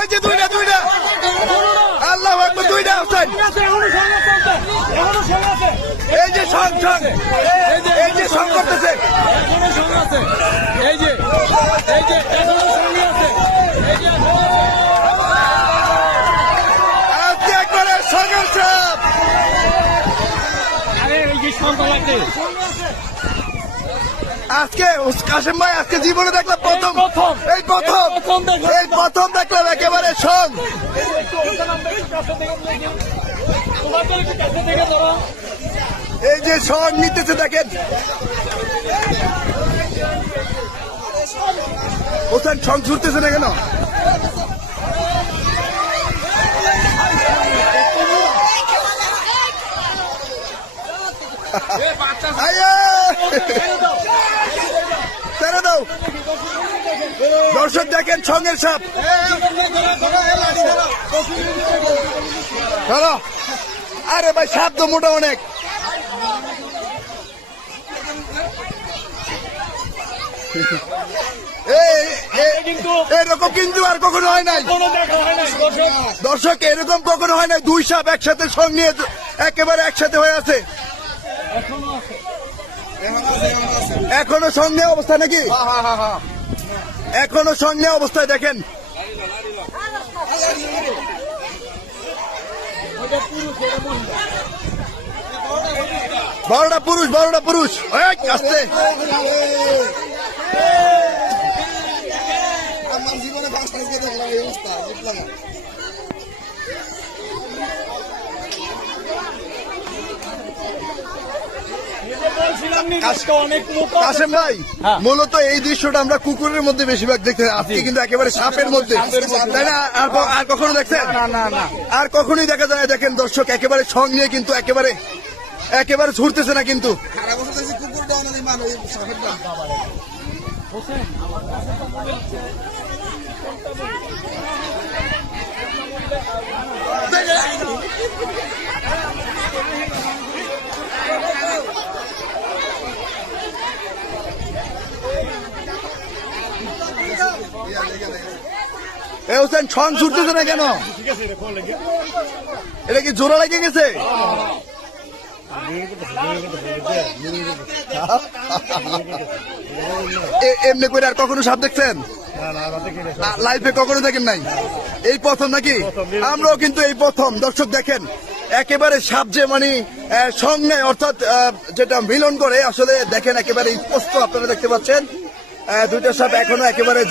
এই যে দুইটা আল্লাহ আকবার, দুইটা হোসেন, এই যে সং এই যে সং করতেছে, আজকে একবারে সঙ্গের চাপ। আজকে কাশেম ভাই, আজকে জীবনে দেখলাম প্রথম দেখলাম একেবারে সং। এই যে সং নিতেছে দেখেন, হোসেন সং ছুটতেছে না কেন? ছেড়ে দাও, দর্শক দেখেন সঙ্গের সাপ। চলো, আরে ভাই সাপ তো মোটা অনেক। এরকম কিন্তু আর কখনো হয় নাই দর্শক, এরকম কখনো হয় নাই। দুই সাপ একসাথে সঙ্গ নিয়ে একেবারে একসাথে হয়ে আছে। এখনো সঙ্গে অবস্থা নাকি? এখনো সঙ্গে অবস্থায় দেখেন। বড়টা পুরুষ আসছে। জীবনে দেখলাম এই অবস্থা। কাশেম ভাই, মূলত এই দৃশ্যটা আমরা কুকুরের মধ্যে বেশিরভাগ দেখতে, আজকে কিন্তু একেবারে সাপের মধ্যে, তাই না? আর কখনো দেখছেন? না, আর কখনোই দেখা যায়। দেখেন দর্শক, একেবারে সং নিয়ে কিন্তু একেবারে ছুটতেছে না কিন্তু। হোসেন ছং ছুটতেছে না কেন? এটা কি জোড়া লেগে গেছে? এমনি করে আর কখনো সাপ দেখছেন? লাইফে কখনো দেখেন নাই? এই প্রথম নাকি? আমরাও কিন্তু এই প্রথম। দর্শক দেখেন, একেবারে সাপ যে মানে সঙ্গে অর্থাৎ যেটা মিলন করে, আসলে দেখেন একেবারে স্পষ্ট আপনারা দেখতে পাচ্ছেন দুইটা সাপ এখনো একেবারে